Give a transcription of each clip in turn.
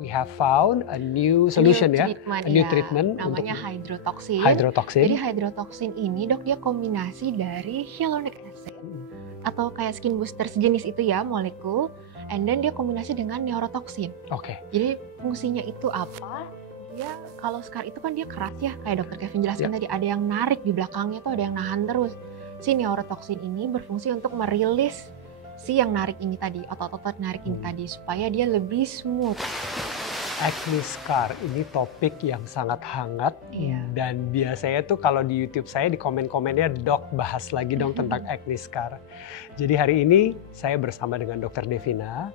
We have found a new solution a new treatment namanya hydrotoxin. Jadi hydrotoxin ini dok dia kombinasi dari hyaluronic acid atau kayak skin booster sejenis itu ya molekul, and then dia kombinasi dengan neurotoxin. Jadi fungsinya itu apa? Dia kalau scar itu kan dia keras ya, kayak dokter Kevin jelaskan tadi, ada yang narik di belakangnya tuh, ada yang nahan terus. Si neurotoxin ini berfungsi untuk merilis si yang narik ini tadi, otot-otot narik ini tadi, supaya dia lebih smooth. Acne scar ini topik yang sangat hangat, dan biasanya tuh kalau di YouTube saya di komen-komennya, dok bahas lagi dong tentang acne scar. Jadi hari ini saya bersama dengan Dr. Devina,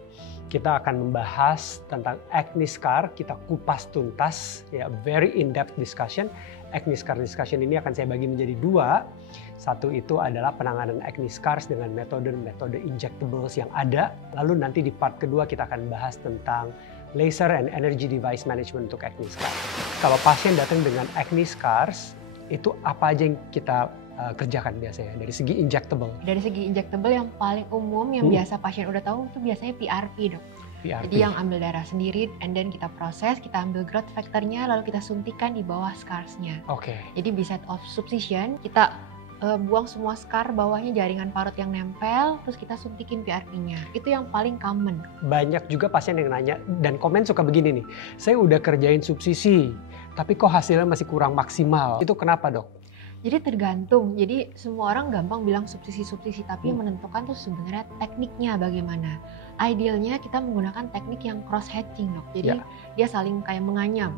kita akan membahas tentang acne scar, kita kupas tuntas, ya, very in-depth discussion. Acne scar discussion ini akan saya bagi menjadi dua. Satu itu adalah penanganan acne scars dengan metode injectables yang ada. Lalu nanti di part kedua kita akan bahas tentang laser and energy device management untuk acne scars. Kalau pasien datang dengan acne scars, itu apa aja yang kita kerjakan biasanya dari segi injectable? Dari segi injectable yang paling umum yang biasa pasien udah tahu itu biasanya PRP dok. Jadi yang ambil darah sendiri, and then kita proses, kita ambil growth factornya, lalu kita suntikan di bawah scarsnya. Jadi di site of subcision kita buang semua scar, bawahnya jaringan parut yang nempel, terus kita suntikin PRP-nya. Itu yang paling common. Banyak juga pasien yang nanya dan komen suka begini nih, saya udah kerjain subsisi, tapi kok hasilnya masih kurang maksimal. Itu kenapa dok? Jadi tergantung, jadi semua orang gampang bilang subsisi, tapi yang menentukan tuh sebenarnya tekniknya bagaimana. Idealnya kita menggunakan teknik yang cross hatching dok, jadi dia saling kayak menganyam.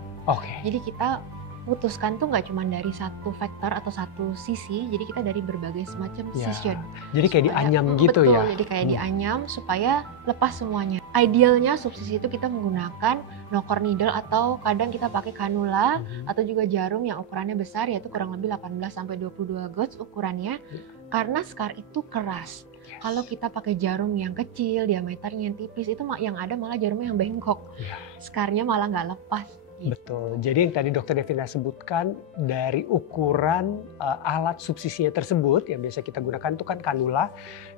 Jadi kita putuskan tuh nggak cuma dari satu faktor atau satu sisi, jadi kita dari berbagai semacam session. Jadi kayak dianyam gitu betul, ya? Jadi kayak dianyam supaya lepas semuanya. Idealnya subsisi itu kita menggunakan no-core needle atau kadang kita pakai kanula atau juga jarum yang ukurannya besar, yaitu kurang lebih 18-22 gauge ukurannya, karena scar itu keras. Kalau kita pakai jarum yang kecil, diameternya yang tipis, itu yang ada malah jarumnya yang bengkok. Scarnya malah nggak lepas. Betul, jadi yang tadi Dr. Devina sebutkan dari ukuran alat subsisinya tersebut yang biasa kita gunakan itu kan kanula,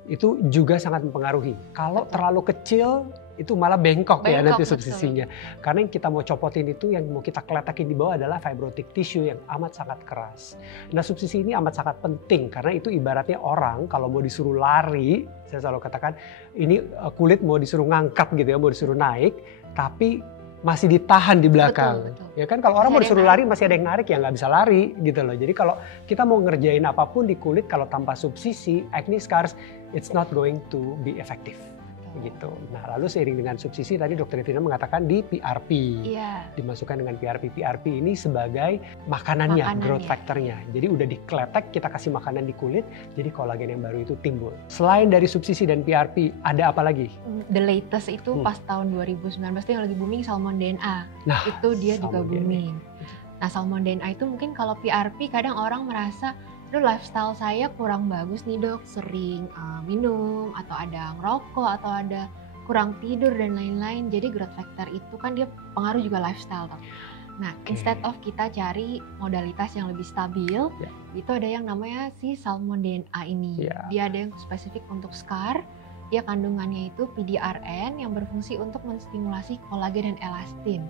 itu juga sangat mempengaruhi. Kalau terlalu kecil itu malah bengkok ya nanti subsisinya. Karena yang kita mau copotin itu, yang mau kita keletakin di bawah adalah fibrotic tissue yang amat sangat keras. Nah subsisi ini amat sangat penting karena itu ibaratnya orang kalau mau disuruh lari, saya selalu katakan ini kulit mau disuruh ngangkat gitu ya, mau disuruh naik, tapi masih ditahan di belakang. Betul. Ya kan kalau orang mau disuruh lari masih ada yang narik, ya nggak bisa lari gitu loh. Jadi kalau kita mau ngerjain apapun di kulit, kalau tanpa subsisi, acne scars, it's not going to be effective. Gitu. Nah lalu seiring dengan subsisi tadi Dr. Devina mengatakan di PRP, dimasukkan dengan PRP. PRP ini sebagai makanannya, growth factornya. Jadi udah dikletek, kita kasih makanan di kulit, jadi kolagen yang baru itu timbul. Selain dari subsisi dan PRP, ada apa lagi? The latest itu pas tahun 2019 itu yang lagi booming salmon DNA. Nah, itu dia juga booming. Nah salmon DNA itu mungkin kalau PRP kadang orang merasa, aduh lifestyle saya kurang bagus nih dok, sering minum atau ada ngerokok atau ada kurang tidur dan lain-lain. Jadi growth factor itu kan dia pengaruh juga lifestyle dok. Nah instead of kita cari modalitas yang lebih stabil, itu ada yang namanya si salmon DNA ini. Dia ada yang spesifik untuk scar. Dia kandungannya itu PDRN yang berfungsi untuk menstimulasi kolagen dan elastin.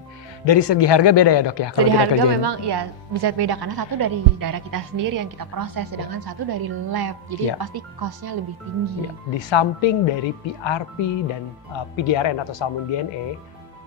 Dari segi harga beda ya dok ya? Dari harga memang ya bisa beda karena satu dari darah kita sendiri yang kita proses, sedangkan satu dari lab. Jadi pasti cost-nya lebih tinggi. Di samping dari PRP dan PDRN atau salmon DNA,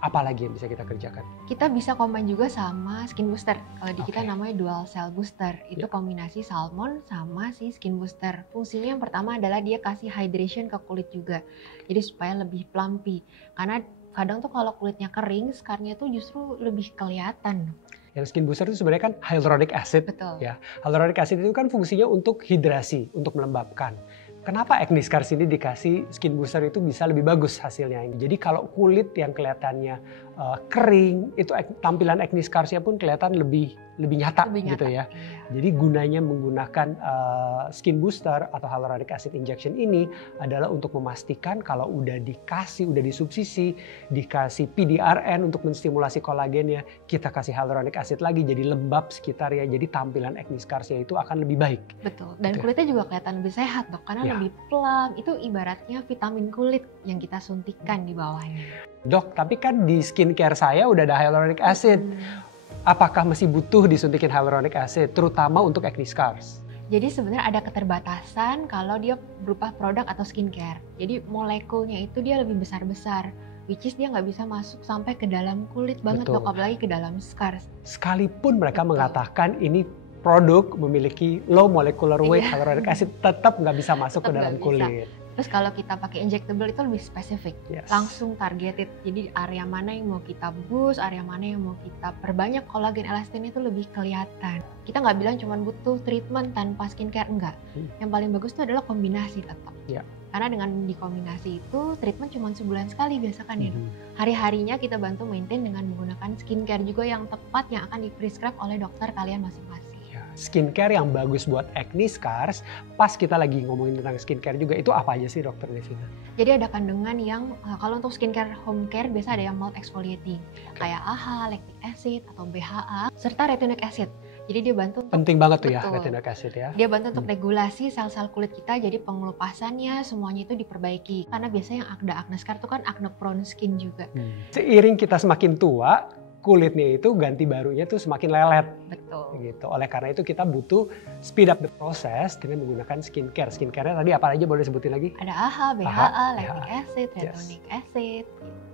apa lagi yang bisa kita kerjakan? Kita bisa combine juga sama skin booster. Kalau di kita namanya dual cell booster. Itu kombinasi salmon sama si skin booster. Fungsinya yang pertama adalah dia kasih hydration ke kulit juga. Jadi supaya lebih plumpy. Karena kadang tuh kalau kulitnya kering, scarnya tuh justru lebih kelihatan. Yang skin booster itu sebenarnya kan hyaluronic acid. Betul. Ya, hyaluronic acid itu kan fungsinya untuk hidrasi, untuk melembabkan. Kenapa acne scars ini dikasih skin booster itu bisa lebih bagus hasilnya? Jadi kalau kulit yang kelihatannya kering, itu tampilan acne scarsnya pun kelihatan lebih nyata gitu ya. Jadi gunanya menggunakan skin booster atau hyaluronic acid injection ini adalah untuk memastikan kalau udah disubsisi, dikasih PDRN untuk menstimulasi kolagennya, kita kasih hyaluronic acid lagi jadi lembab sekitar ya. Jadi tampilan acne scarsnya itu akan lebih baik. Betul. Dan kulitnya juga kelihatan lebih sehat dok, karena lebih plump. Itu ibaratnya vitamin kulit yang kita suntikan di bawahnya. Dok, tapi kan di skincare saya udah ada hyaluronic acid. Apakah masih butuh disuntikin hyaluronic acid, terutama untuk acne scars? Jadi sebenarnya ada keterbatasan kalau dia berupa produk atau skincare. Jadi molekulnya itu dia lebih besar-besar. Which is dia nggak bisa masuk sampai ke dalam kulit banget, dok, apalagi ke dalam scars. Sekalipun mereka mengatakan ini produk memiliki low molecular weight hyaluronic acid, tetap nggak bisa masuk ke dalam kulit. Terus kalau kita pakai injectable itu lebih spesifik, langsung targeted. Jadi area mana yang mau kita boost, area mana yang mau kita perbanyak kolagen elastin itu lebih kelihatan. Kita nggak bilang cuma butuh treatment tanpa skincare, enggak. Yang paling bagus itu adalah kombinasi tetap. Karena dengan dikombinasi itu treatment cuma sebulan sekali biasakan ya. Hari-harinya kita bantu maintain dengan menggunakan skincare juga yang tepat yang akan diprescribe oleh dokter kalian masing-masing. Skincare yang bagus buat acne scars, pas kita lagi ngomongin tentang skincare juga, itu apa aja sih Dokter Devina? Jadi ada kandungan yang, kalau untuk skincare home care biasa ada yang mild exfoliating, kayak AHA, lactic acid, atau BHA, serta retinoic acid. Jadi dia bantu untuk, penting banget tuh ya retinoic acid ya. Dia bantu untuk regulasi sel-sel kulit kita, jadi pengelupasannya semuanya itu diperbaiki. Karena biasanya yang ada acne scar itu kan acne prone skin juga. Seiring kita semakin tua, kulitnya itu ganti barunya tuh semakin lelet. Betul. Gitu. Oleh karena itu kita butuh speed up the process dengan menggunakan skincare. Skincare-nya tadi apa aja boleh sebutin lagi? Ada AHA, BHA, lactic acid, retinoic acid.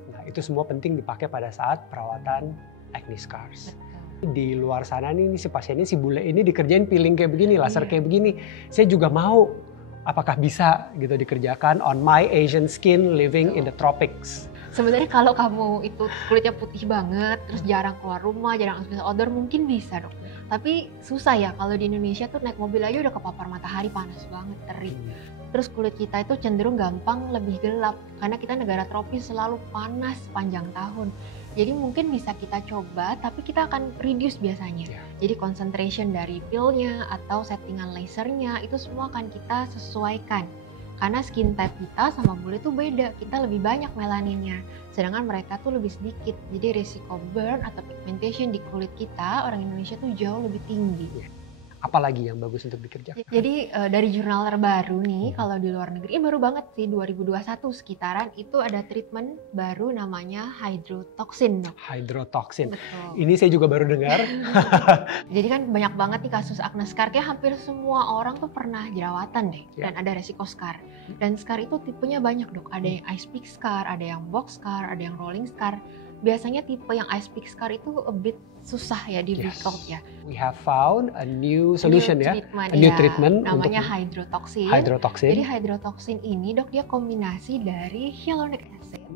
Nah, itu semua penting dipakai pada saat perawatan acne scars. Di luar sana nih si pasien ini, si bule ini dikerjain peeling kayak begini, laser kayak begini. Saya juga mau. Apakah bisa gitu dikerjakan on my Asian skin living in the tropics? Sebenarnya kalau kamu itu kulitnya putih banget, terus jarang keluar rumah, jarang exposure outdoor, mungkin bisa dok. Tapi susah ya, kalau di Indonesia tuh naik mobil aja udah kepapar matahari, panas banget, terik. Terus kulit kita itu cenderung gampang lebih gelap, karena kita negara tropis selalu panas sepanjang tahun. Jadi mungkin bisa kita coba, tapi kita akan reduce biasanya. Jadi concentration dari pillnya atau settingan lasernya, itu semua akan kita sesuaikan. Karena skin type kita sama bule itu beda, kita lebih banyak melaninnya, sedangkan mereka tuh lebih sedikit. Jadi risiko burn atau pigmentation di kulit kita, orang Indonesia tuh jauh lebih tinggi. Apalagi yang bagus untuk dikerjakan? Jadi dari jurnal terbaru nih, kalau di luar negeri, baru banget sih 2021 sekitaran, itu ada treatment baru namanya hydrotoxin. Hydrotoxin. Betul. Ini saya juga baru dengar. Jadi kan banyak banget nih kasus acne scar, kayak hampir semua orang tuh pernah jerawatan deh, dan ada resiko scar. Dan scar itu tipenya banyak dok, ada yang ice pick scar, ada yang box scar, ada yang rolling scar. Biasanya tipe yang ice pick scar itu a bit susah ya di breakout ya. We have found a new solution a new treatment namanya hydrotoxin. Jadi hydrotoxin ini dok, dia kombinasi dari hyaluronic acid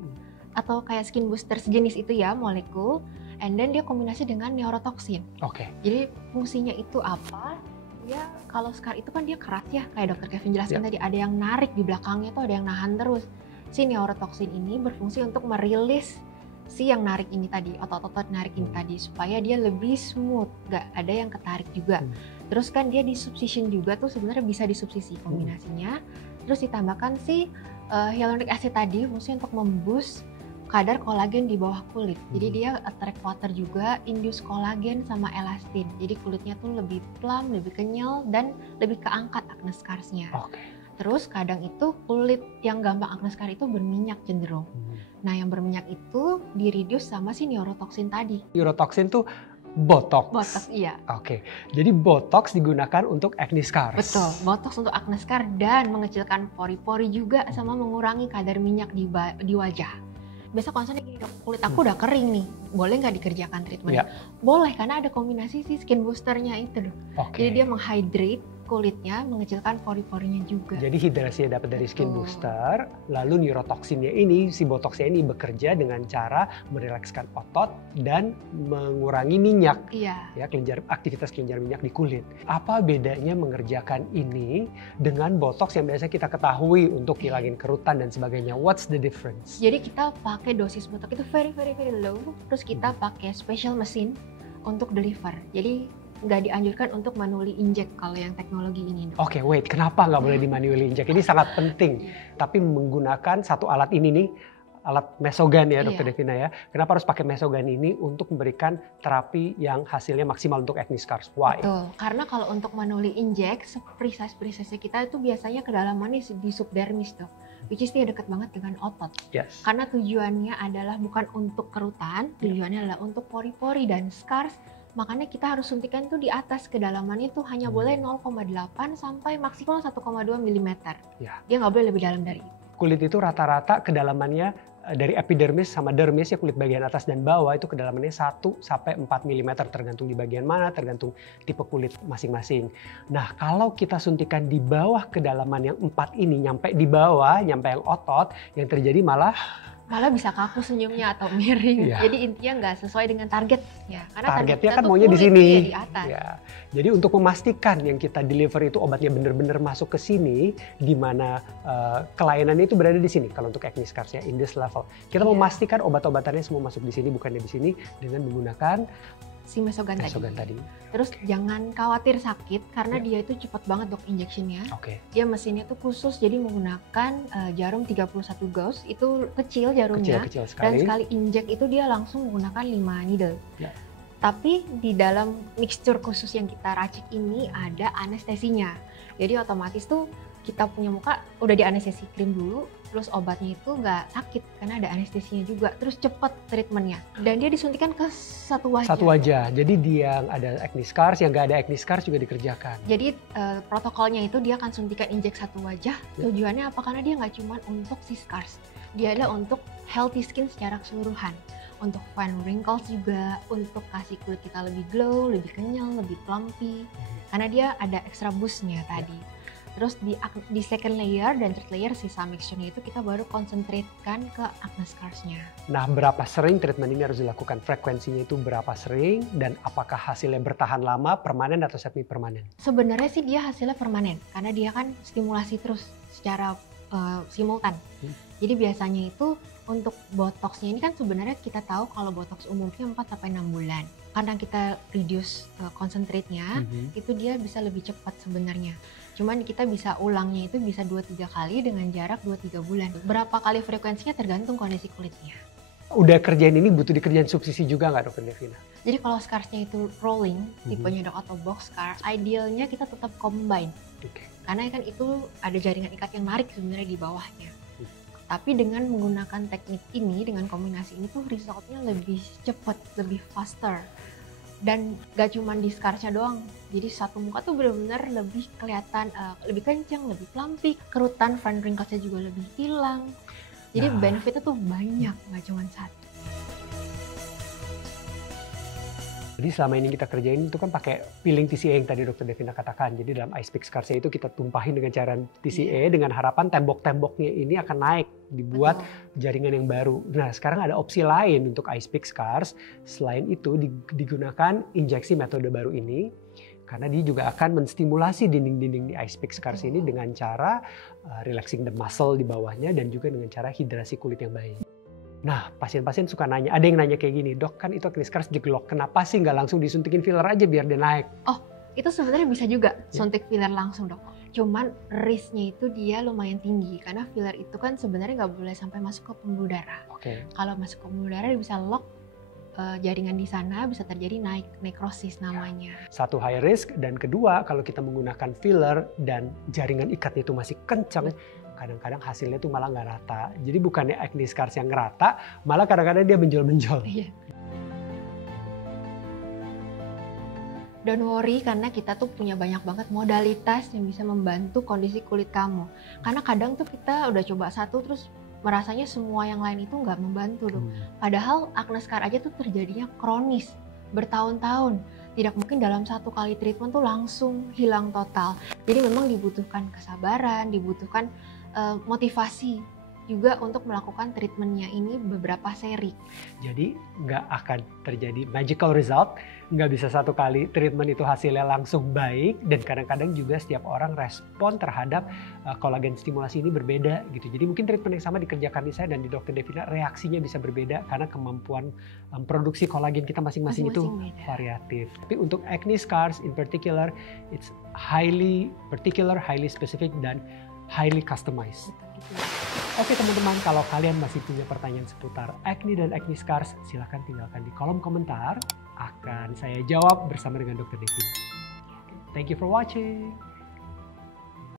atau kayak skin booster sejenis itu ya, molekul, and then dia kombinasi dengan neurotoxin. Jadi fungsinya itu apa? Ya kalau scar itu kan dia keras ya, kayak dokter Kevin jelaskan tadi, ada yang narik di belakangnya tuh, ada yang nahan terus. Si neurotoxin ini berfungsi untuk merilis si yang narik ini tadi, otot-otot narik ini tadi, supaya dia lebih smooth, gak ada yang ketarik juga. Terus kan dia disubstitution juga tuh, sebenarnya bisa disubstitusi kombinasinya. Terus ditambahkan si hyaluronic acid tadi, fungsinya untuk memboost kadar kolagen di bawah kulit. Jadi dia attract water juga, induce kolagen sama elastin. Jadi kulitnya tuh lebih plump, lebih kenyal, dan lebih keangkat acne scars-nya. Terus kadang itu kulit yang gampang acne scar itu berminyak cenderung. Nah yang berminyak itu di-reduce sama si neurotoxin tadi. Neurotoxin tuh botox? Botox, iya. Jadi botox digunakan untuk acne scars? Betul, botox untuk acne scar dan mengecilkan pori-pori juga, sama mengurangi kadar minyak di wajah. Biasa konselnya gini dok, kulit aku udah kering nih, boleh nggak dikerjakan treatment? Boleh, karena ada kombinasi si skin boosternya itu dok. Jadi dia menghydrate kulitnya, mengecilkan pori-porinya juga. Jadi hidrasi yang dapat dari skin booster, lalu neurotoksinnya ini, si botoxnya ini bekerja dengan cara merilekskan otot dan mengurangi minyak, ya aktivitas kelenjar minyak di kulit. Apa bedanya mengerjakan ini dengan botox yang biasa kita ketahui untuk hilangin kerutan dan sebagainya? What's the difference? Jadi kita pakai dosis botox itu very low, terus kita pakai special mesin untuk deliver. Jadi nggak dianjurkan untuk manually inject kalau yang teknologi ini. Kenapa nggak boleh di manually inject? Ini sangat penting. Tapi menggunakan satu alat ini nih, alat Mesogan ya Dr. Iya. Devina ya. Kenapa harus pakai Mesogan ini untuk memberikan terapi yang hasilnya maksimal untuk acne scars? Why? Betul, karena kalau untuk manually inject, precise kita itu biasanya kedalamannya di subdermis tuh. Which is dia dekat banget dengan otot. Yes. Karena tujuannya adalah bukan untuk kerutan, tujuannya adalah untuk pori-pori dan scars. Makanya kita harus suntikan tuh di atas, kedalamannya tuh hanya boleh 0,8 sampai maksimal 1,2 mm. Ya. Dia nggak boleh lebih dalam dari itu. Kulit itu rata-rata kedalamannya dari epidermis sama dermis ya, kulit bagian atas dan bawah itu kedalamannya 1 sampai 4 mm tergantung di bagian mana, tergantung tipe kulit masing-masing. Nah, kalau kita suntikan di bawah kedalaman yang 4 ini nyampe di bawah, nyampe yang otot, yang terjadi malah bisa kaku senyumnya atau miring. Iya. Jadi intinya nggak sesuai dengan target ya. Karena targetnya kita kan tuh maunya di kulit, sini. iya, di atas. Ya. Jadi untuk memastikan yang kita deliver itu obatnya benar-benar masuk ke sini, di mana kelayanannya itu berada di sini. Kalau untuk acne scars ya, in this level. Kita memastikan obat-obatannya semua masuk di sini, bukannya di sini, dengan menggunakan si Mesogan tadi. Terus jangan khawatir sakit karena dia itu cepat banget dok injectionnya. Dia mesinnya tuh khusus, jadi menggunakan jarum 31 gauge, itu kecil jarumnya. Kecil sekali. Dan sekali inject itu dia langsung menggunakan 5 needle. Ya. Tapi di dalam mixture khusus yang kita racik ini ada anestesinya. Jadi otomatis tuh kita punya muka udah di anestesi krim dulu, terus obatnya itu nggak sakit karena ada anestesinya juga, terus cepet treatmentnya. Dan dia disuntikan ke satu wajah. Satu wajah, jadi dia yang ada acne scars, yang nggak ada acne scars juga dikerjakan. Jadi protokolnya itu dia akan suntikan injek satu wajah, tujuannya apa? Karena dia nggak cuma untuk si scars, dia adalah untuk healthy skin secara keseluruhan. Untuk fine wrinkles juga, untuk kasih kulit kita lebih glow, lebih kenyal, lebih plumpy. Karena dia ada extra boostnya tadi. Terus di second layer dan third layer sisa mixture-nya itu kita baru konsentrasikan ke acne scars-nya. Nah, berapa sering treatment ini harus dilakukan? Frekuensinya itu berapa sering? Dan apakah hasilnya bertahan lama, permanen atau semi permanen? Sebenarnya sih dia hasilnya permanen karena dia kan stimulasi terus secara simultan. Jadi biasanya itu untuk botoxnya ini kan sebenarnya kita tahu kalau botox umumnya 4-6 bulan. Karena kita reduce concentrate-nya, itu dia bisa lebih cepat sebenarnya. Cuman kita bisa ulangnya itu bisa 2-3 kali dengan jarak 2-3 bulan. Berapa kali frekuensinya tergantung kondisi kulitnya. Udah kerjain ini butuh dikerjain subsisi juga nggak Dr. Devina? Jadi kalau scarsnya itu rolling, tipenya dok atau box scar, idealnya kita tetap combine. Karena kan itu ada jaringan ikat yang narik sebenarnya di bawahnya. Tapi dengan menggunakan teknik ini, dengan kombinasi ini tuh resultnya lebih cepat, lebih faster. Dan gak cuma di scarsnya doang, jadi satu muka tuh benar-benar lebih kelihatan, lebih kencang, lebih plumpy, kerutan, fine wrinkles-nya juga lebih hilang. Jadi benefitnya tuh banyak, gak cuma satu. Jadi selama ini kita kerjain itu kan pakai peeling TCA yang tadi Dr. Devina katakan. Jadi dalam ice pick scars itu kita tumpahin dengan cairan TCA dengan harapan tembok-temboknya ini akan naik, dibuat jaringan yang baru. Nah, sekarang ada opsi lain untuk ice pick scars. Selain itu digunakan injeksi metode baru ini karena dia juga akan menstimulasi dinding-dinding di ice pick scars ini dengan cara relaxing the muscle di bawahnya dan juga dengan cara hidrasi kulit yang baik. Nah, pasien-pasien suka nanya, ada yang nanya kayak gini, dok kan itu acne scars jeglok, kenapa sih nggak langsung disuntikin filler aja biar dia naik? Oh, itu sebenarnya bisa juga suntik filler langsung dok. Cuman risknya itu dia lumayan tinggi karena filler itu kan sebenarnya nggak boleh sampai masuk ke pembuluh darah. Kalau masuk ke pembuluh darah dia bisa lock jaringan di sana, bisa terjadi necrosis namanya. Satu high risk, dan kedua kalau kita menggunakan filler dan jaringan ikatnya itu masih kencang, kadang-kadang hasilnya tuh malah nggak rata. Jadi bukannya acne scars yang rata, malah kadang-kadang dia menjol-menjol. Don't worry karena kita tuh punya banyak banget modalitas yang bisa membantu kondisi kulit kamu. Karena kadang tuh kita udah coba satu terus merasanya semua yang lain itu nggak membantu loh. Padahal acne scar aja tuh terjadinya kronis, bertahun-tahun. Tidak mungkin dalam satu kali treatment tuh langsung hilang total. Jadi memang dibutuhkan kesabaran, dibutuhkan motivasi juga untuk melakukan treatmentnya ini beberapa seri. Jadi nggak akan terjadi magical result, nggak bisa satu kali treatment itu hasilnya langsung baik, dan kadang-kadang juga setiap orang respon terhadap kolagen stimulasi ini berbeda gitu. Jadi mungkin treatment yang sama dikerjakan di saya dan di Dr. Devina reaksinya bisa berbeda karena kemampuan produksi kolagen kita masing-masing itu variatif. Tapi untuk acne scars in particular, it's highly particular, highly specific, dan highly customized. Oke teman-teman, kalau kalian masih punya pertanyaan seputar acne dan acne scars, silahkan tinggalkan di kolom komentar. Akan saya jawab bersama dengan Dr. Devina. Thank you for watching.